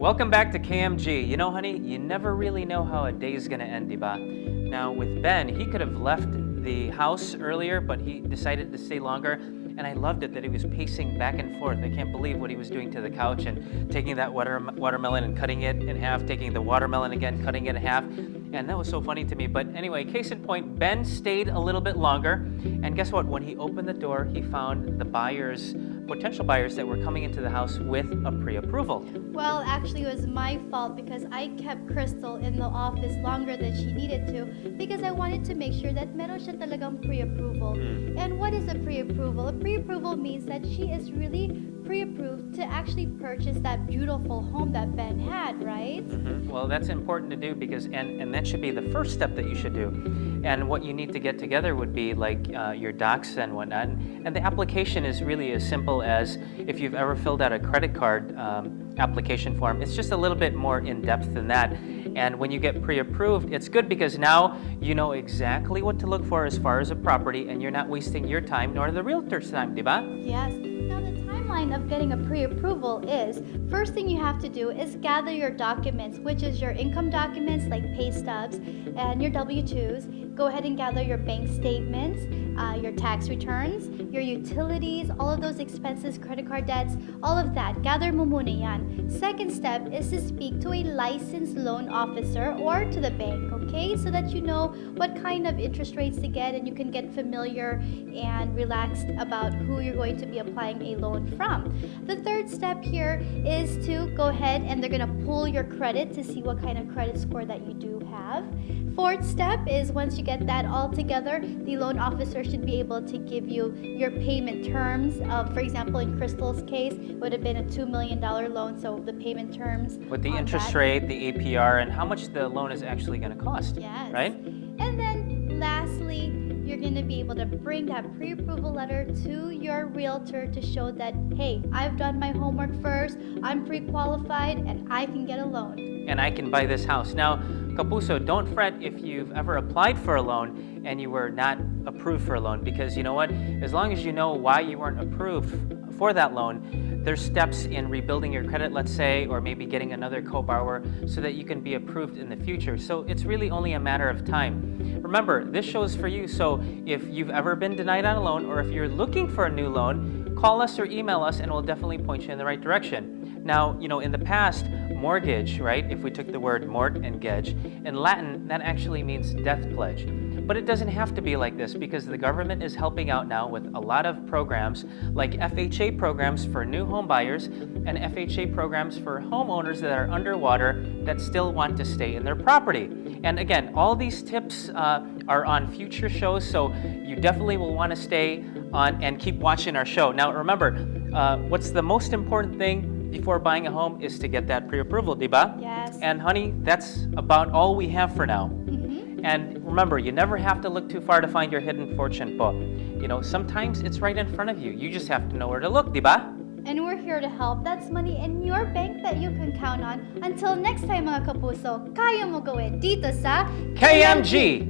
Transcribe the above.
Welcome back to KMG. You know, honey, you never really know how a day's gonna end, diba? Now, with Ben, he could have left the house earlier, but he decided to stay longer. And I loved it that he was pacing back and forth. I can't believe what he was doing to the couch and taking that watermelon and cutting it in half, taking the watermelon again, cutting it in half. And that was so funny to me. But anyway, case in point, Ben stayed a little bit longer. And guess what? When he opened the door, he found the potential buyers that were coming into the house with a pre-approval. Well, actually, it was my fault because I kept Crystal in the office longer than she needed to because I wanted to make sure that meron siya talagang pre-approval. And what is a pre-approval? A pre-approval means that she is really pre-approved to actually purchase that beautiful home that Ben had, right? Well, that's important to do because, and that should be the first step that you should do. And what you need to get together would be like your docs and whatnot. And the application is really as simple as if you've ever filled out a credit card application form. It's just a little bit more in depth than that. And when you get pre-approved, it's good because now you know exactly what to look for as far as a property, and you're not wasting your time nor the realtor's time, diba? Yes. Now the timeline of getting a pre-approval is, first thing you have to do is gather your documents, which is your income documents like pay stubs and your W-2s. Go ahead and gather your bank statements, your tax returns, your utilities, all of those expenses, credit card debts, all of that. Gather mo muna yan. Second step is to speak to a licensed loan officer or to the bank, okay? So that you know what kind of interest rates to get and you can get familiar and relaxed about who you're going to be applying a loan from. The third step here is to go ahead and they're gonna pull your credit to see what kind of credit score that you do have. Fourth step is once you get that all together, the loan officer should be able to give you your payment terms. For example, in Crystal's case, it would have been a $2 million loan, so the payment terms. With the interest rate, the APR, and how much the loan is actually going to cost, yes. Right? And then lastly, you're going to be able to bring that pre-approval letter to your realtor to show that, hey, I've done my homework first, I'm pre-qualified, and I can get a loan. And I can buy this house. Now, Kapuso, don't fret if you've ever applied for a loan and you were not approved for a loan, because you know what? As long as you know why you weren't approved for that loan, there's steps in rebuilding your credit, let's say, or maybe getting another co-borrower so that you can be approved in the future. So it's really only a matter of time. Remember, this show is for you, so if you've ever been denied on a loan or if you're looking for a new loan, call us or email us and we'll definitely point you in the right direction. Now, you know, in the past, mortgage, right? If we took the word mort and gage, in Latin, that actually means death pledge. But it doesn't have to be like this because the government is helping out now with a lot of programs like FHA programs for new home buyers and FHA programs for homeowners that are underwater that still want to stay in their property. And again, all these tips are on future shows, so you definitely will want to stay on and keep watching our show. Now remember, what's the most important thing before buying a home is to get that pre-approval, diba? Yes. And honey, that's about all we have for now. And remember, you never have to look too far to find your hidden fortune po. You know, sometimes it's right in front of you. You just have to know where to look, diba? And we're here to help. That's money in your bank that you can count on. Until next time, mga kapuso, kaya mo gawin dito sa KMG!